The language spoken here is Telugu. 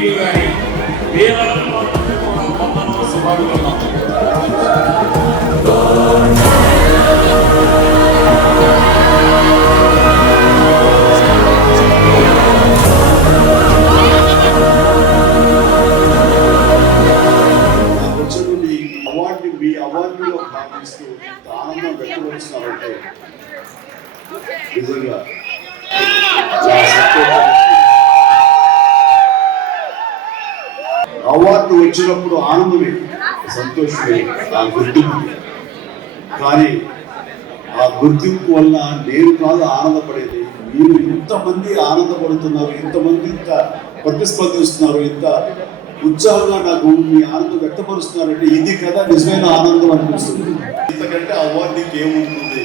మీకు కానీ వేలాది మందికి కూడా వందనాలు శుభాభివందనాలు. అవార్డులో భావిస్తూ ఆనందం వ్యక్తపరుస్తున్నారంటే నిజంగా అవార్డు వచ్చినప్పుడు ఆనందమే, సంతోషమే, ఆ గుర్తింపు. కానీ ఆ గుర్తింపు వల్ల నేను కాదు ఆనందపడేది, మీరు ఇంతమంది ఆనందపడుతున్నారు, ఇంతమంది ఇంత ప్రతిస్పందిస్తున్నారు, ఇంత ఉత్సాహంగా నాకు మీ ఆనందం వ్యక్తపరుస్తున్నారంటే ఇది కదా నిజమైన ఆనందం అనిపిస్తుంది. ఇంతకంటే అవార్డుకి ఏముంటుంది?